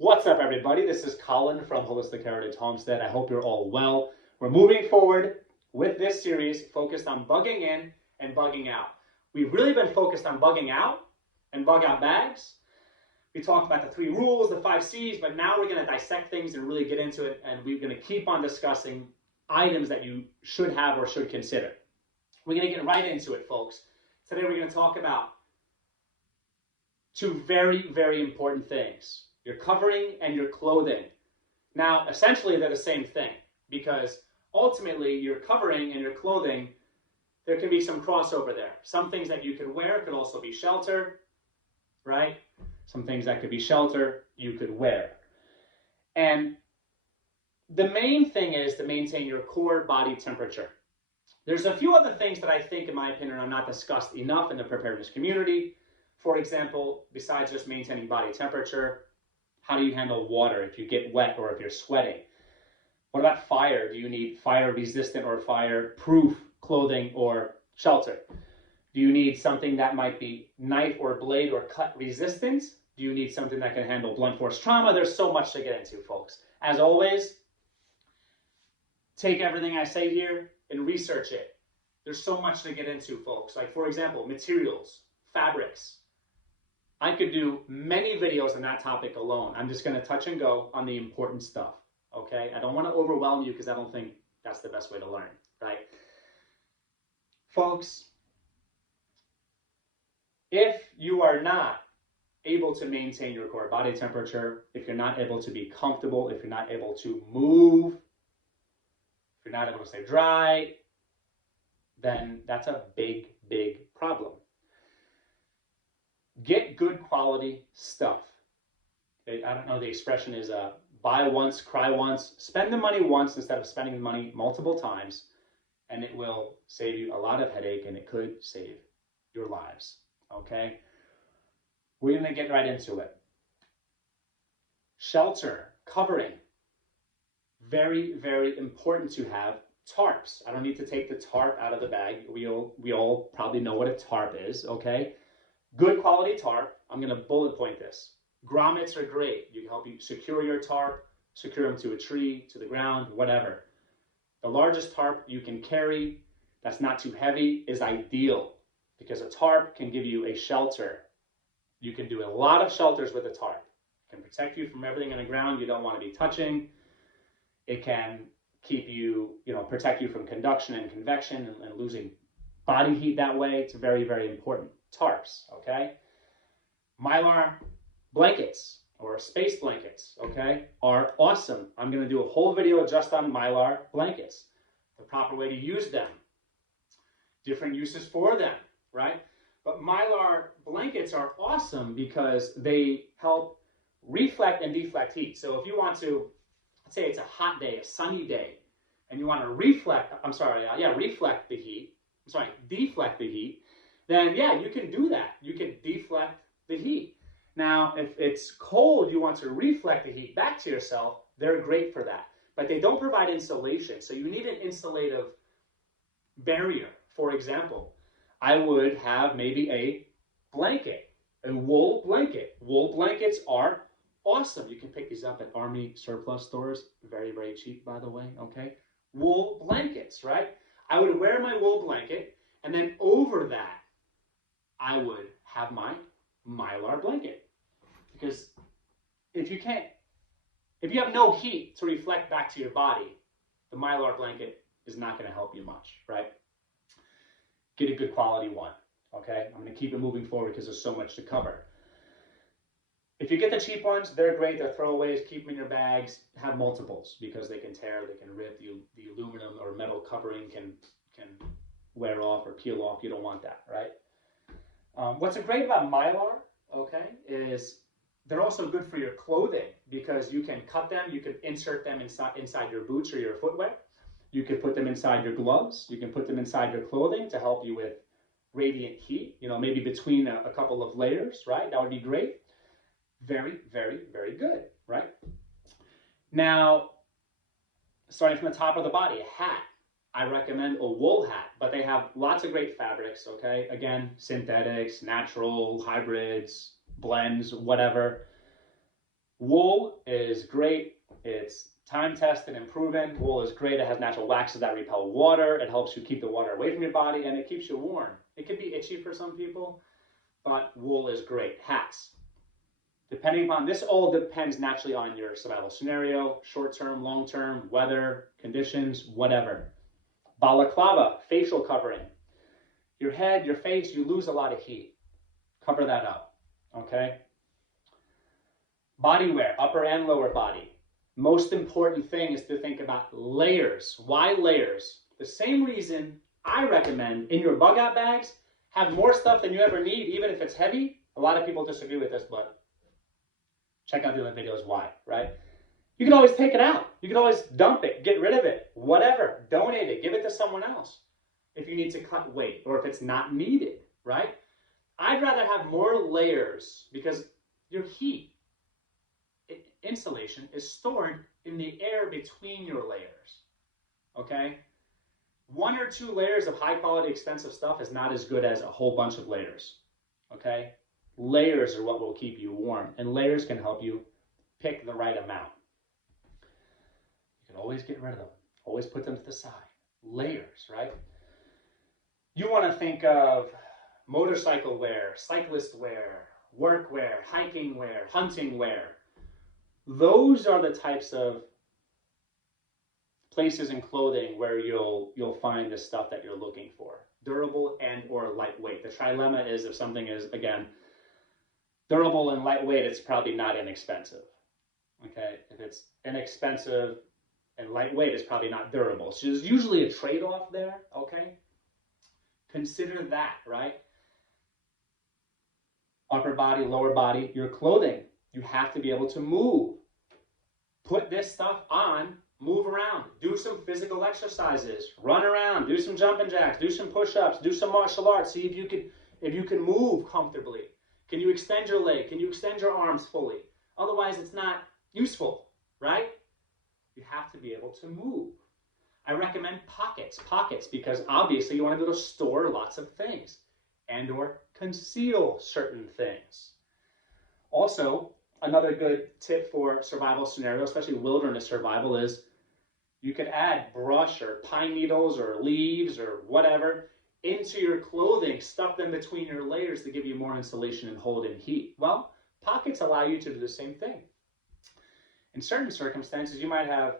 What's up, everybody? This is Colin from Holistic Heritage Homestead. I hope you're all well. We're moving forward with this series focused on bugging in and bugging out. We've really been focused on bugging out and bug out bags. We talked about the 3 rules, the 5 C's, but now we're going to dissect things and really get into it, and we're going to keep on discussing items that you should have or should consider. We're going to get right into it, folks. Today we're going to talk about 2 very, very important things. Your covering and your clothing. Now, essentially, they're the same thing because ultimately your covering and your clothing, there can be some crossover there. Some things that you could wear could also be shelter, right? Some things that could be shelter, you could wear. And the main thing is to maintain your core body temperature. There's a few other things that I think, in my opinion, are not discussed enough in the preparedness community. For example, besides just maintaining body temperature, how do you handle water if you get wet or if you're sweating? What about fire? Do you need fire-resistant or fire-proof clothing or shelter? Do you need something that might be knife or blade or cut resistant? Do you need something that can handle blunt force trauma? There's so much to get into, folks. As always, take everything I say here and research it. There's so much to get into, folks. Like, for example, materials, fabrics. I could do many videos on that topic alone. I'm just going to touch and go on the important stuff, okay? I don't want to overwhelm you because I don't think that's the best way to learn, right? Folks, if you are not able to maintain your core body temperature, if you're not able to be comfortable, if you're not able to move, if you're not able to stay dry, then that's a big, big problem. Get good quality stuff. Okay, I don't know, the expression is buy once, cry once. Spend the money once instead of spending the money multiple times, and it will save you a lot of headache, and it could save your lives. Okay? We're going to get right into it. Shelter, covering. Very, very important to have tarps. I don't need to take the tarp out of the bag. We all probably know what a tarp is, okay? Good quality tarp. I'm going to bullet point this. Grommets are great. You can help you secure your tarp, secure them to a tree, to the ground, whatever. The largest tarp you can carry that's not too heavy is ideal because a tarp can give you a shelter. You can do a lot of shelters with a tarp. It can protect you from everything on the ground you don't want to be touching. It can keep you, protect you from conduction and convection and losing body heat that way. It's very, very important. Tarps, okay? Mylar blankets or space blankets, okay, are awesome. I'm going to do a whole video just on Mylar blankets, the proper way to use them, different uses for them, right? But Mylar blankets are awesome because they help reflect and deflect heat. So if you want to, let's say it's a hot day, a sunny day, and you want to deflect the heat, then yeah, you can do that. You can deflect the heat. Now, if it's cold, you want to reflect the heat back to yourself, they're great for that. But they don't provide insulation, so you need an insulative barrier. For example, I would have maybe a blanket, a wool blanket. Wool blankets are awesome. You can pick these up at Army surplus stores. Very, very cheap, by the way, okay? Wool blankets, right? I would wear my wool blanket, and then over that, I would have my Mylar blanket. Because if you have no heat to reflect back to your body, the Mylar blanket is not going to help you much, right? Get a good quality one, okay? I'm going to keep it moving forward because there's so much to cover. If you get the cheap ones, they're great. They're throwaways. Keep them in your bags. Have multiples because they can tear, they can rip. The aluminum or metal covering can wear off or peel off. You don't want that, right? What's great about Mylar, okay, is they're also good for your clothing because you can cut them. You can insert them inside your boots or your footwear. You can put them inside your gloves. You can put them inside your clothing to help you with radiant heat, maybe between a couple of layers, right? That would be great. Very, very, very good, right? Now, starting from the top of the body, a hat. I recommend a wool hat, but they have lots of great fabrics, okay? Again, synthetics, natural, hybrids, blends, whatever. Wool is great. It's time tested and proven. Wool is great. It has natural waxes that repel water. It helps you keep the water away from your body, and it keeps you warm. It can be itchy for some people, but wool is great. Hats. Depending upon, this all depends naturally on your survival scenario, short-term, long-term, weather, conditions, whatever. Balaclava, facial covering. Your head, your face, you lose a lot of heat. Cover that up, okay? Body wear, upper and lower body. Most important thing is to think about layers. Why layers? The same reason I recommend in your bug out bags, have more stuff than you ever need, even if it's heavy. A lot of people disagree with this, but check out the other videos why, right? You can always take it out. You can always dump it, get rid of it, whatever. Donate it, give it to someone else if you need to cut weight or if it's not needed, right? I'd rather have more layers because your heat, insulation, is stored in the air between your layers, okay? 1 or 2 layers of high quality, expensive stuff is not as good as a whole bunch of layers, okay? Layers are what will keep you warm, and layers can help you pick the right amount. You can always get rid of them. Always put them to the side. Layers, right? You want to think of motorcycle wear, cyclist wear, work wear, hiking wear, hunting wear. Those are the types of places in clothing where you'll find the stuff that you're looking for. Durable and or lightweight. The trilemma is if something is, again, durable and lightweight, it's probably not inexpensive. Okay, if it's inexpensive and lightweight, it's probably not durable. So there's usually a trade-off there, okay? Consider that, right? Upper body, lower body, your clothing. You have to be able to move. Put this stuff on, move around, do some physical exercises, run around, do some jumping jacks, do some push-ups, do some martial arts, see if you can move comfortably. Can you extend your leg? Can you extend your arms fully? Otherwise, it's not useful, right? You have to be able to move. I recommend pockets, because obviously you want to be able to store lots of things and or conceal certain things. Also, another good tip for survival scenario, especially wilderness survival, is you could add brush or pine needles or leaves or whatever into your clothing, stuff them between your layers to give you more insulation and hold in heat. Well, pockets allow you to do the same thing. In certain circumstances, you might have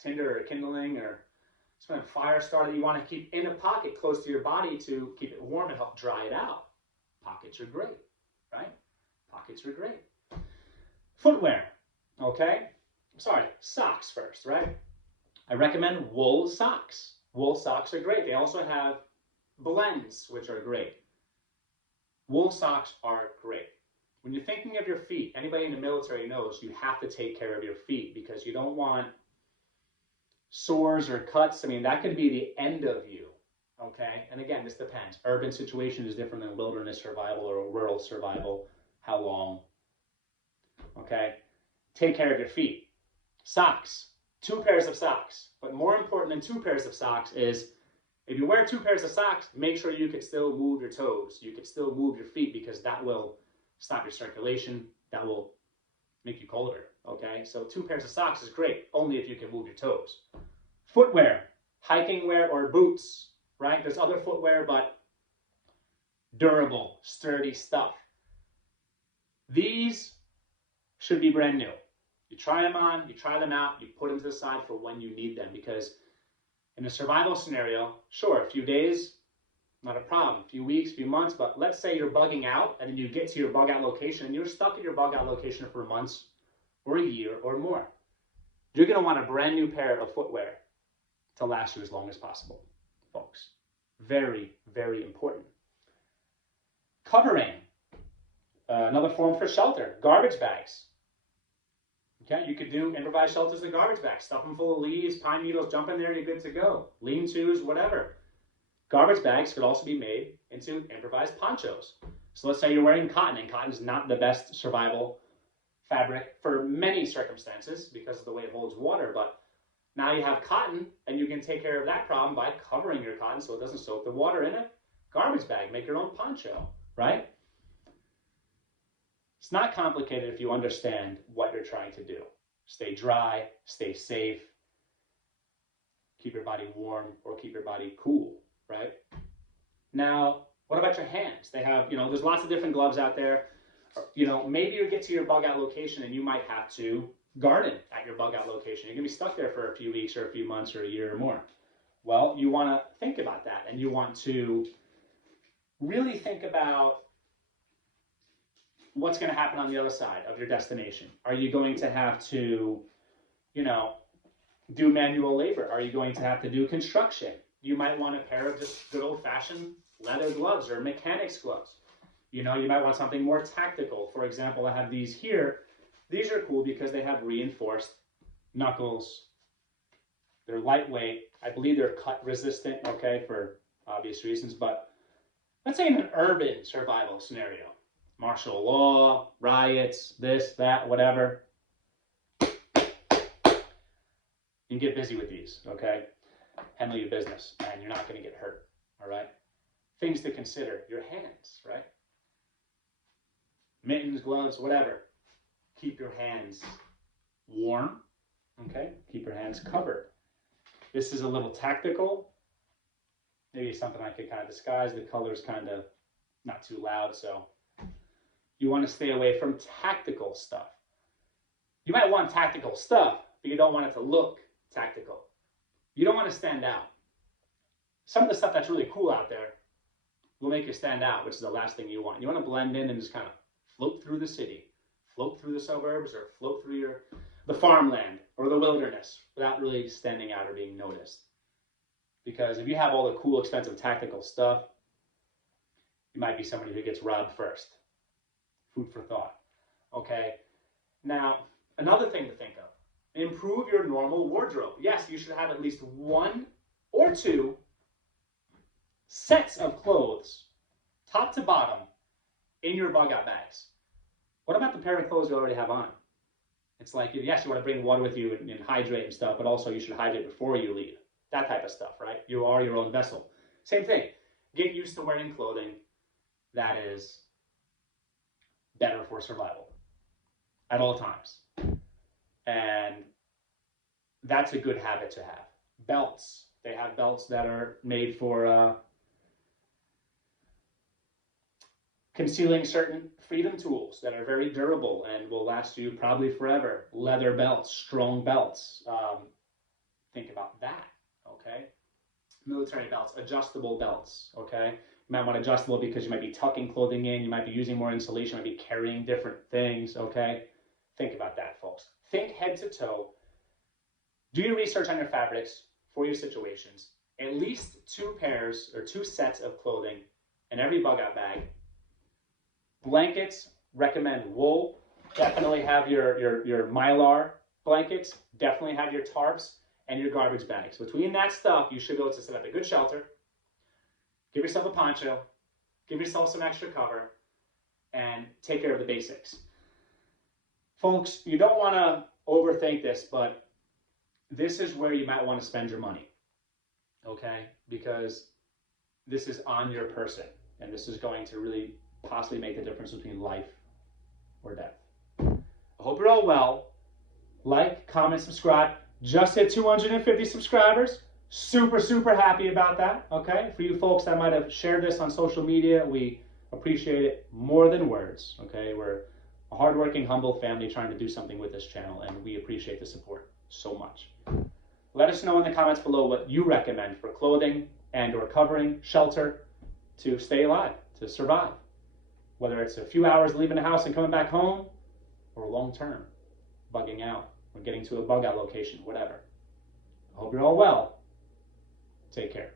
tinder or kindling or some fire starter you want to keep in a pocket close to your body to keep it warm and help dry it out. Pockets are great, right? Pockets are great. Footwear, okay? Sorry, socks first, right? I recommend wool socks. Wool socks are great. They also have blends, which are great. Wool socks are great. When you're thinking of your feet, anybody in the military knows you have to take care of your feet because you don't want sores or cuts. I mean, that could be the end of you, okay? And again, this depends. Urban situation is different than wilderness survival or rural survival. How long? Okay? Take care of your feet. Socks. 2 pairs of socks. But more important than 2 pairs of socks is if you wear 2 pairs of socks, make sure you can still move your toes. You can still move your feet because that will stop your circulation. That will make you colder, okay? So 2 pairs of socks is great, only if you can move your toes. Footwear, hiking wear or boots, right? There's other footwear, but durable, sturdy stuff. These should be brand new. You try them on, you try them out, you put them to the side for when you need them, because in a survival scenario, sure, a few days, not a problem, a few weeks, a few months, but let's say you're bugging out and then you get to your bug out location and you're stuck at your bug out location for months or a year or more. You're going to want a brand new pair of footwear to last you as long as possible, folks. Very, very important. Covering, another form for shelter, garbage bags. Okay, you could do improvised shelters with garbage bags. Stuff them full of leaves, pine needles, jump in there, you're good to go. Lean-tos, whatever. Garbage bags could also be made into improvised ponchos. So let's say you're wearing cotton, and cotton is not the best survival fabric for many circumstances because of the way it holds water, but now you have cotton, and you can take care of that problem by covering your cotton so it doesn't soak the water in it. Garbage bag, make your own poncho, right? It's not complicated if you understand what you're trying to do. Stay dry, stay safe, keep your body warm, or keep your body cool, right? Now, what about your hands? They have, there's lots of different gloves out there. Maybe you get to your bug out location and you might have to garden at your bug out location. You're gonna be stuck there for a few weeks or a few months or a year or more. Well, you wanna think about that, and you want to really think about what's gonna happen on the other side of your destination. Are you going to have to, do manual labor? Are you going to have to do construction? You might want a pair of just good old-fashioned leather gloves or mechanics gloves. You might want something more tactical. For example, I have these here. These are cool because they have reinforced knuckles. They're lightweight. I believe they're cut resistant, okay, for obvious reasons. But let's say in an urban survival scenario, martial law, riots, this, that, whatever. You can get busy with these, okay? Handle your business, and you're not going to get hurt, all right? Things to consider, your hands, right? Mittens, gloves, whatever. Keep your hands warm, okay? Keep your hands covered. This is a little tactical. Maybe something I could kind of disguise. The color's kind of not too loud, so you want to stay away from tactical stuff. You might want tactical stuff, but you don't want it to look tactical. You don't want to stand out. Some of the stuff that's really cool out there will make you stand out, which is the last thing you want. You want to blend in and just kind of float through the city, float through the suburbs, or float through the farmland or the wilderness without really standing out or being noticed. Because if you have all the cool, expensive, tactical stuff, you might be somebody who gets robbed first. Food for thought. Okay? Now, another thing to think of. Improve your normal wardrobe. Yes, you should have at least 1 or 2 sets of clothes, top to bottom, in your bug out bags. What about the pair of clothes you already have on? It's like, yes, you want to bring water with you and hydrate and stuff, but also you should hydrate before you leave. That type of stuff, right? You are your own vessel. Same thing. Get used to wearing clothing that is better for survival at all times. And that's a good habit to have. Belts. They have belts that are made for concealing certain freedom tools that are very durable and will last you probably forever. Leather belts, strong belts. Think about that, okay? Military belts, adjustable belts, okay? You might want adjustable because you might be tucking clothing in, you might be using more insulation, you might be carrying different things, okay? Think about that, folks. Think head to toe. Do your research on your fabrics for your situations. At least 2 pairs or 2 sets of clothing in every bug out bag. Blankets, recommend wool. Definitely have your Mylar blankets. Definitely have your tarps and your garbage bags. Between that stuff, you should be able to set up a good shelter. Give yourself a poncho. Give yourself some extra cover. And take care of the basics. Folks, you don't want to overthink this, but this is where you might want to spend your money. Okay? Because this is on your person. And this is going to really possibly make the difference between life or death. I hope you're all well. Like, comment, subscribe. Just hit 250 subscribers. Super, super happy about that. Okay? For you folks that might have shared this on social media, we appreciate it more than words. Okay? We're a hardworking, humble family trying to do something with this channel, and we appreciate the support so much. Let us know in the comments below what you recommend for clothing and or covering, shelter, to stay alive, to survive. Whether it's a few hours leaving the house and coming back home, or long-term, bugging out, or getting to a bug out location, whatever. I hope you're all well. Take care.